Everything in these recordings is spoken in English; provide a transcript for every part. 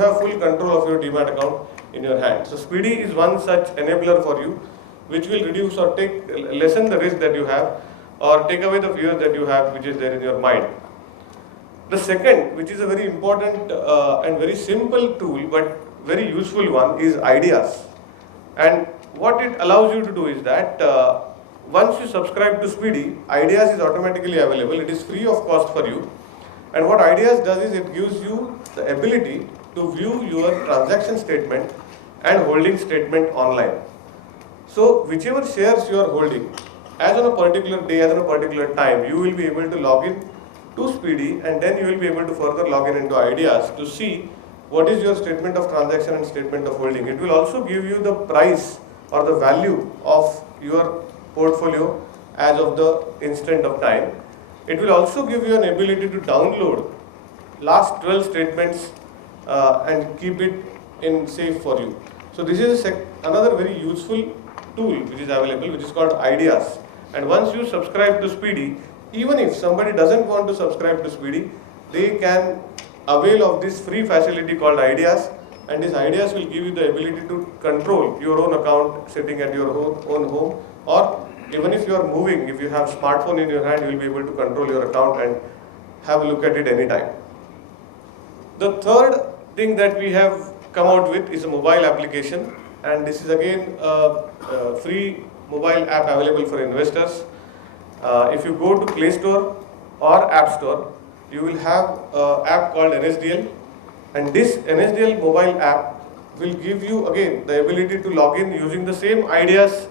have full control of your demat account in your hand. So Speedy is one such enabler for you, which will reduce or lessen the risk that you have, or take away the fear that you have, which is there in your mind. The second, which is a very important and very simple tool, but very useful one, is Ideas. And what it allows you to do is that once you subscribe to Speedy, Ideas is automatically available. It is free of cost for you. And what Ideas does is it gives you the ability to view your transaction statement and holding statement online. So whichever shares you are holding, as on a particular day, as on a particular time, you will be able to log in to Speedy, and then you will be able to further log in into Ideas to see what is your statement of transaction and statement of holding. It will also give you the price or the value of your portfolio as of the instant of time. It will also give you an ability to download last 12 statements and keep it in safe for you. So this is another very useful tool which is available, which is called Ideas. And once you subscribe to Speedy, even if somebody doesn't want to subscribe to Speedy, they can avail of this free facility called Ideas, and these Ideas will give you the ability to control your own account sitting at your own home, or even if you are moving, if you have smartphone in your hand, you will be able to control your account and have a look at it anytime. The third thing that we have come out with is a mobile application, and this is again a free mobile app available for investors. If you go to Play Store or App Store, you will have an app called NSDL, and this NSDL mobile app will give you again the ability to log in using the same Ideas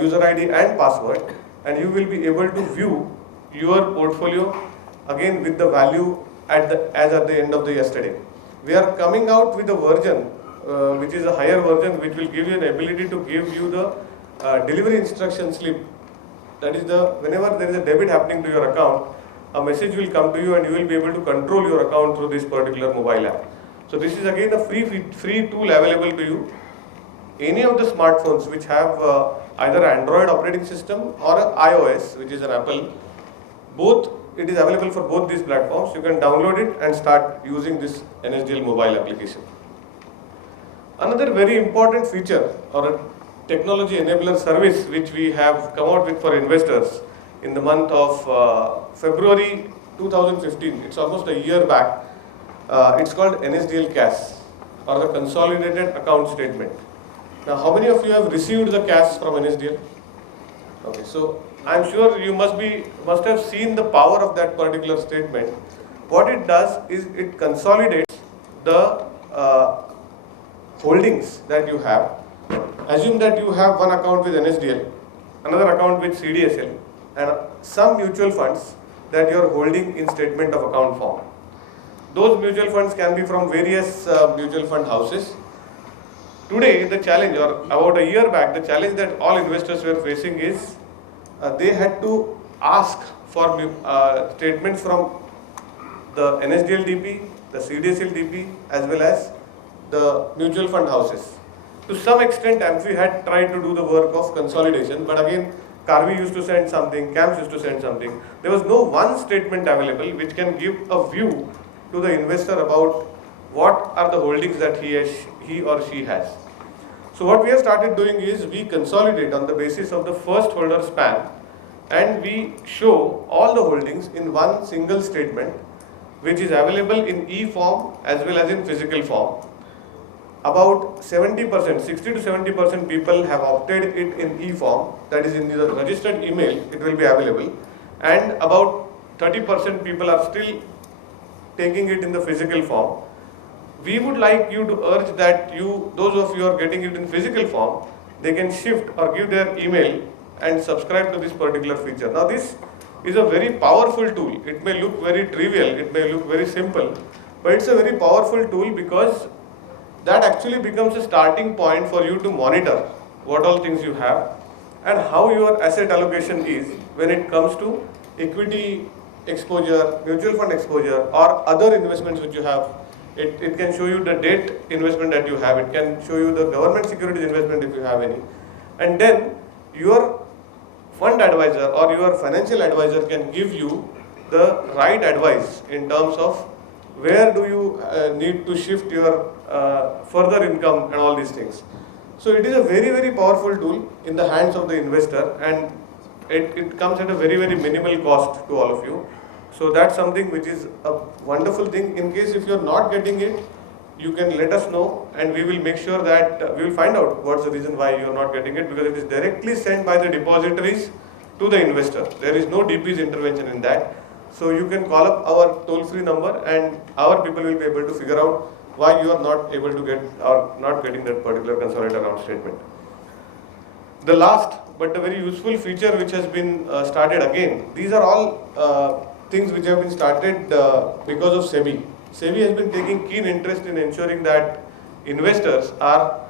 user ID and password, and you will be able to view your portfolio again with the value as at the end of the yesterday. We are coming out with a version which is a higher version, which will give you an ability to give you the delivery instruction slip. That is whenever there is a debit happening to your account, a message will come to you and you will be able to control your account through this particular mobile app. So this is again a free tool available to you. Any of the smartphones which have either Android operating system or iOS, which is an Apple, it is available for both these platforms. You can download it and start using this NSDL mobile application. Another very important feature or a technology enabler service which we have come out with for investors in the month of February 2015, it's almost a year back. It's called NSDL Cash, or the Consolidated Account Statement. Now, how many of you have received the cash from NSDL? Okay, so I'm sure you must have seen the power of that particular statement. What it does is it consolidates the holdings that you have. Assume that you have one account with NSDL, another account with CDSL, and some mutual funds that you are holding in statement of account form. Those mutual funds can be from various mutual fund houses. Today, the challenge, or about a year back, the challenge that all investors were facing is they had to ask for statements from the NSDL DP, the CDSL DP, as well as the mutual fund houses. To some extent, AMFI had tried to do the work of consolidation, but again, Carvi used to send something, CAMS used to send something. There was no one statement available which can give a view to the investor about what are the holdings that he or she has. So what we have started doing is we consolidate on the basis of the first holder span, and we show all the holdings in one single statement, which is available in e-form as well as in physical form. About 70%, 60 to 70% people have opted it in e-form, that is in the registered email, it will be available, and about 30% people are still taking it in the physical form. We would like you to urge that those of you who are getting it in physical form, they can shift or give their email and subscribe to this particular feature. Now this is a very powerful tool. It may look very trivial, it may look very simple, but it's a very powerful tool because that actually becomes a starting point for you to monitor what all things you have and how your asset allocation is when it comes to equity exposure, mutual fund exposure, or other investments which you have. It can show you the debt investment that you have, it can show you the government securities investment if you have any, and then your fund advisor or your financial advisor can give you the right advice in terms of where do you you need to shift your further income and all these things. So it is a very, very powerful tool in the hands of the investor, and it comes at a very, very minimal cost to all of you. So that's something which is a wonderful thing. In case if you're not getting it, you can let us know, and we will make sure that we will find out what's the reason why you're not getting it, because it is directly sent by the depositories to the investor. There is no DP's intervention in that. So you can call up our toll-free number, and our people will be able to figure out why you are not able to get or not getting that particular consolidated account statement. The last but a very useful feature which has been started again, these are all things which have been started because of SEBI. SEBI has been taking keen interest in ensuring that investors are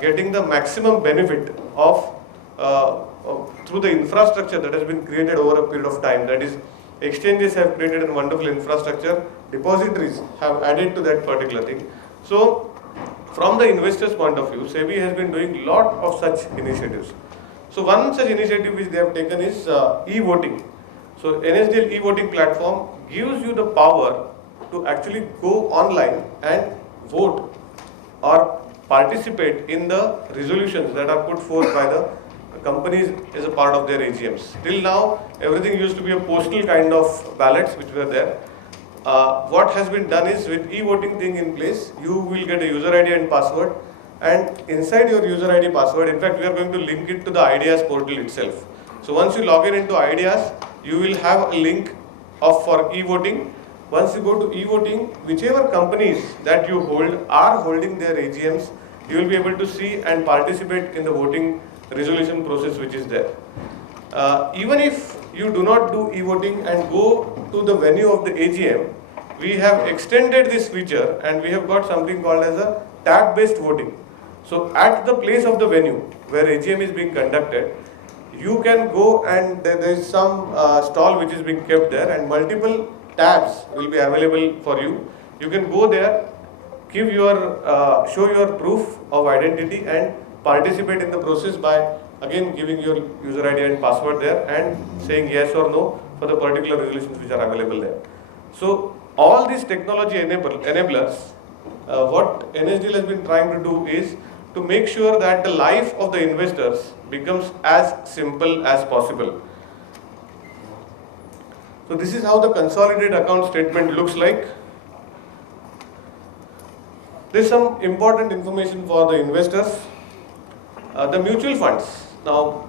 getting the maximum benefit of through the infrastructure that has been created over a period of time. That is, exchanges have created a wonderful infrastructure, depositories have added to that particular thing. So from the investor's point of view, SEBI has been doing lot of such initiatives. So one such initiative which they have taken is e-voting. So NSDL e-voting platform gives you the power to actually go online and vote or participate in the resolutions that are put forth by the companies as a part of their AGMs. Till now, everything used to be a postal kind of ballots which were there. What has been done is, with e-voting thing in place, you will get a user ID and password, and inside your user ID password, in fact we are going to link it to the Ideas portal itself. So once you log in into Ideas, you will have a link for e-voting. Once you go to e-voting, whichever companies that you hold are holding their AGMs, you will be able to see and participate in the voting resolution process which is there. Even if you do not do e-voting and go to the venue of the AGM, we have extended this feature and we have got something called as a tab-based voting. So at the place of the venue where AGM is being conducted, you can go and there is some stall which is being kept there, and multiple tabs will be available for you. You can go there, give your show your proof of identity and participate in the process by again giving your user ID and password there and saying yes or no for the particular resolutions which are available there. So all these technology enablers, what NSDL has been trying to do is to make sure that the life of the investors becomes as simple as possible. So this is how the consolidated account statement looks like. There is some important information for the investors. The mutual funds. Now,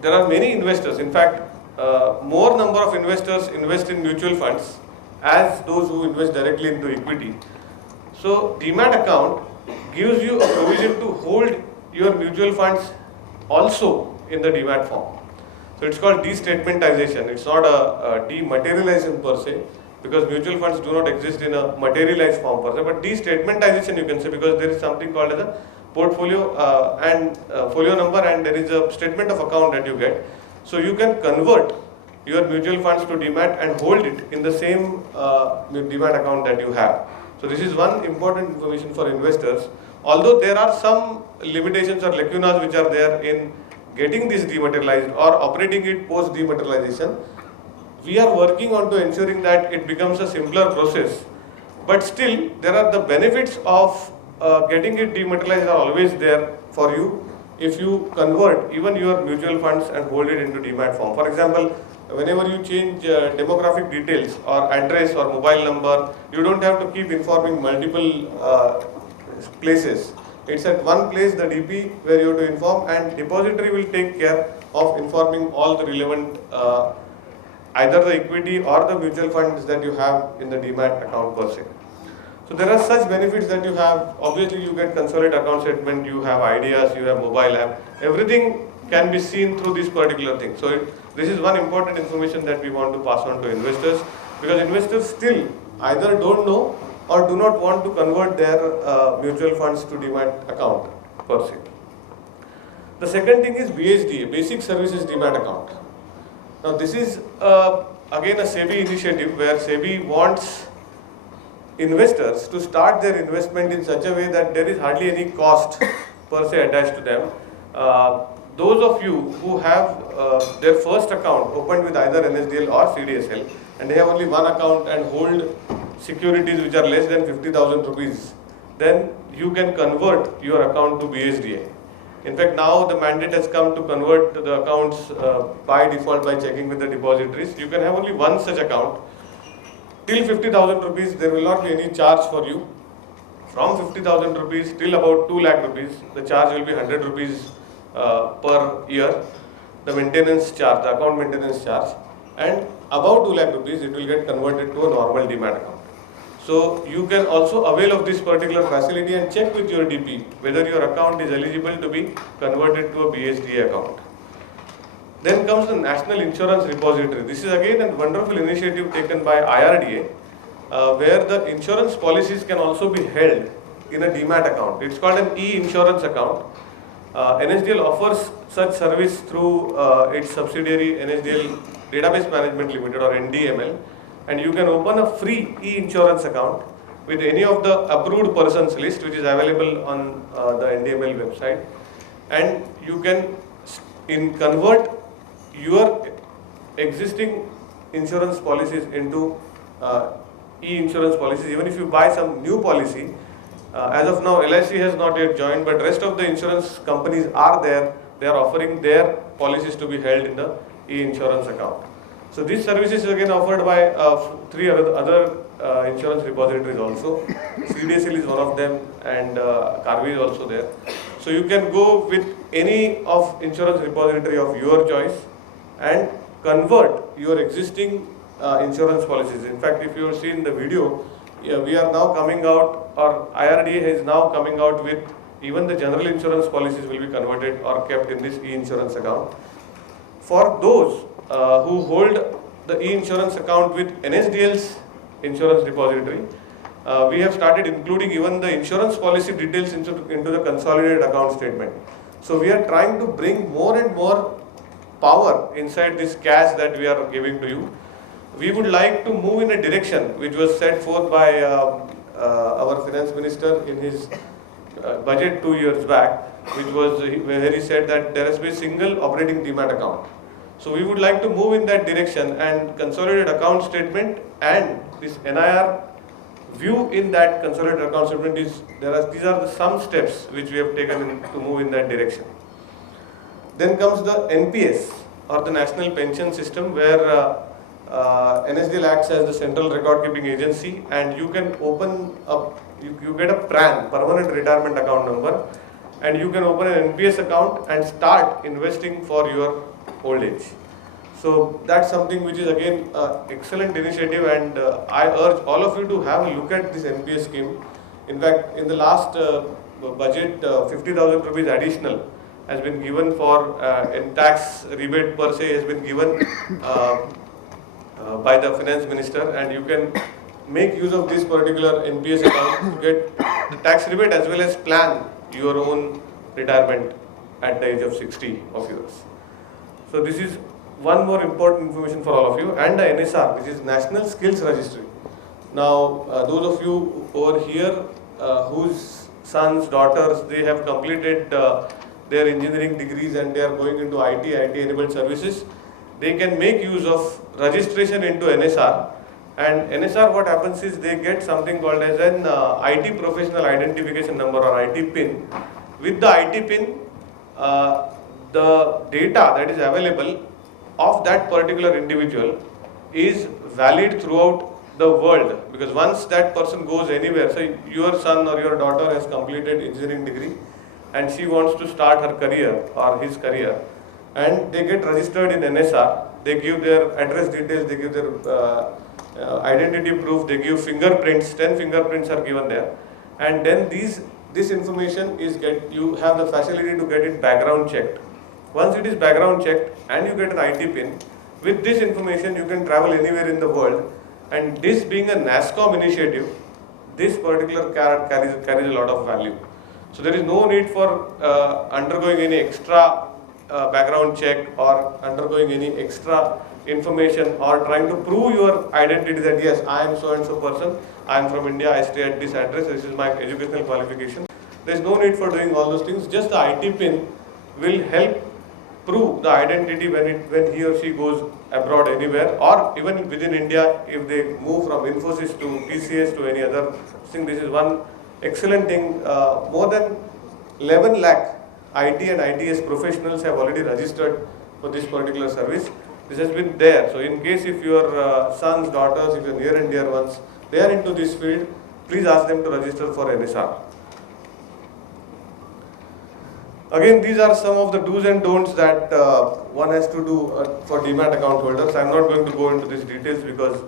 there are many investors. In fact, more number of investors invest in mutual funds as those who invest directly into equity. So, Demat account gives you a provision to hold your mutual funds also in the Demat form. So, it's called destatementization. It's not a dematerialization per se, because mutual funds do not exist in a materialized form per se, but destatementization you can say, because there is something called as a portfolio and folio number, and there is a statement of account that you get. So you can convert your mutual funds to Demat and hold it in the same Demat account that you have. So this is one important information for investors. Although there are some limitations or lacunas which are there in getting this dematerialized or operating it post dematerialization, we are working on to ensuring that it becomes a simpler process. But still, there are the benefits of getting it dematerialized are always there for you if you convert even your mutual funds and hold it into Demat form. For example, whenever you change demographic details or address or mobile number, you don't have to keep informing multiple places. It's at one place, the DP, where you have to inform, and depository will take care of informing all the relevant either the equity or the mutual funds that you have in the Demat account per se. So there are such benefits that you have. Obviously you get consolidated account statement, you have ideas, you have mobile app, everything can be seen through this particular thing. So this is one important information that we want to pass on to investors, because investors still either don't know or do not want to convert their mutual funds to Demat account per se. The second thing is BSDA, Basic Services Demat Account. Now this is again a SEBI initiative where SEBI wants investors to start their investment in such a way that there is hardly any cost per se attached to them. Those of you who have their first account opened with either NSDL or CDSL and they have only one account and hold securities which are less than 50,000 rupees, then you can convert your account to BSDA. In fact, now the mandate has come to convert the accounts by default by checking with the depositories. You can have only one such account. Till 50,000 rupees, there will not be any charge for you. From 50,000 rupees till about 2 lakh rupees, the charge will be 100 rupees per year. The maintenance charge, the account maintenance charge. And above 2 lakh rupees, it will get converted to a normal demat account. So you can also avail of this particular facility and check with your DP whether your account is eligible to be converted to a BSDA account. Then comes the National Insurance Repository. This is again a wonderful initiative taken by IRDA, where the insurance policies can also be held in a demat account. It's called an e-insurance account. NSDL offers such service through its subsidiary NSDL Database Management Limited, or NDML. And you can open a free e-insurance account with any of the approved persons list, which is available on the NDML website, and you can convert your existing insurance policies into e-insurance policies. Even if you buy some new policy, as of now LIC has not yet joined, but rest of the insurance companies are there. They are offering their policies to be held in the e-insurance account. So these services are again offered by 3 other insurance repositories also. CDSL is one of them, and Carvi is also there. So you can go with any of insurance repository of your choice and convert your existing insurance policies. In fact, if you have seen the video, we are now coming out, or IRDA is now coming out with even the general insurance policies will be converted or kept in this e-insurance account. For those who hold the e-insurance account with NSDL's insurance repository, we have started including even the insurance policy details into the consolidated account statement. So we are trying to bring more and more power inside this cash that we are giving to you. We would like to move in a direction which was set forth by our finance minister in his budget 2 years back, which was where he said that there has been a single operating demat account. So we would like to move in that direction, and consolidated account statement and this NIR view in that consolidated account statement is these are some steps which we have taken to move in that direction. Then comes the NPS, or the National Pension System, where NSDL acts as the central record keeping agency, and you can open up, you get a PRAN, permanent retirement account number, and you can open an NPS account and start investing for your old age. So that's something which is again excellent initiative, and I urge all of you to have a look at this NPS scheme. In fact, in the last budget, 50,000 rupees additional has been given for in tax rebate per se has been given by the finance minister, and you can make use of this particular NPS account to get the tax rebate as well as plan your own retirement at the age of 60 of yours. So this is one more important information for all of you, and the NSR, which is National Skills Registry. Now, those of you over here whose sons, daughters, they have completed their engineering degrees and they are going into IT enabled services, they can make use of registration into NSR. And NSR, what happens is they get something called as an IT professional identification number, or IT PIN. With the IT PIN, the data that is available of that particular individual is valid throughout the world, because once that person goes anywhere, say your son or your daughter has completed engineering degree and she wants to start her career or his career, and they get registered in NSR, they give their address details, they give their identity proof, they give fingerprints, 10 fingerprints are given there, and then this information is you have the facility to get it background checked. Once it is background checked and you get an IT PIN, with this information you can travel anywhere in the world, and this being a NASCOM initiative, this particular carries a lot of value. So there is no need for undergoing any extra background check or undergoing any extra information or trying to prove your identity that yes, I am so and so person, I am from India, I stay at this address, this is my educational qualification. There is no need for doing all those things. Just the IT PIN will help prove the identity when he or she goes abroad anywhere, or even within India if they move from Infosys to TCS to any other thing. This is one excellent thing. More than 11 lakh IT and ITS professionals have already registered for this particular service. This has been there. So in case if your sons, daughters, if your near and dear ones, they are into this field, please ask them to register for NSR. Again, these are some of the do's and don'ts that one has to do for Demat account holders. I am not going to go into these details because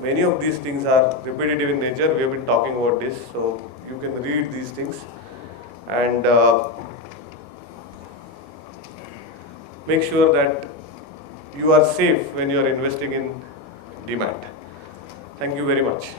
many of these things are repetitive in nature. We have been talking about this, so you can read these things and make sure that you are safe when you are investing in Demat. Thank you very much.